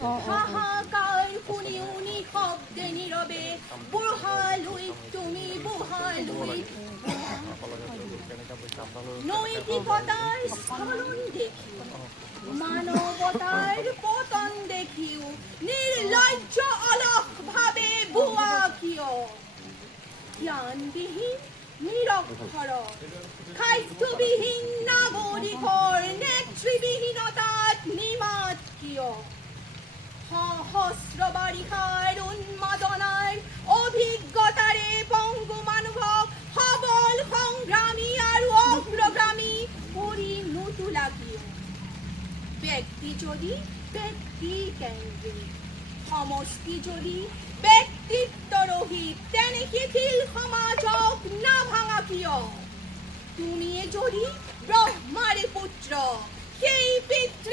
হাহাকাৰ শুনি উনি শব্দে নীৰৱে বুঢ়ালৈ তুমি বুঢ়ালৈ নৈতিকতাৰ স্খলন দেখি মানৱতাৰ পতন দেখিও নিৰ্লজ্জ অলস ভাৱে ভুৱা কিয় জ্ঞানবিহীন নিৰক্ষৰ খাদ্যবিহীন নাগৰিকৰ নেতৃবিহীনতাত নিমাত কিয় সহস্ৰ বাৰিষাৰ উন্মাদনাৰ অভিজ্ঞতাৰে পংগু মানুহক সবল সংগ্ৰামী আৰু অগ্ৰগামী কৰি নোতোলা কিয় ব্যক্তি যদি ব্যক্তি কেন্দ্ৰিক সমষ্টি যদি ব্যক্তিত্বৰহিত তেনে শিথিল সমাজক নাভাঙা কিয় তুমিয়ে যদি ব্ৰহ্মাৰে পুত্ৰ সেই পিতৃ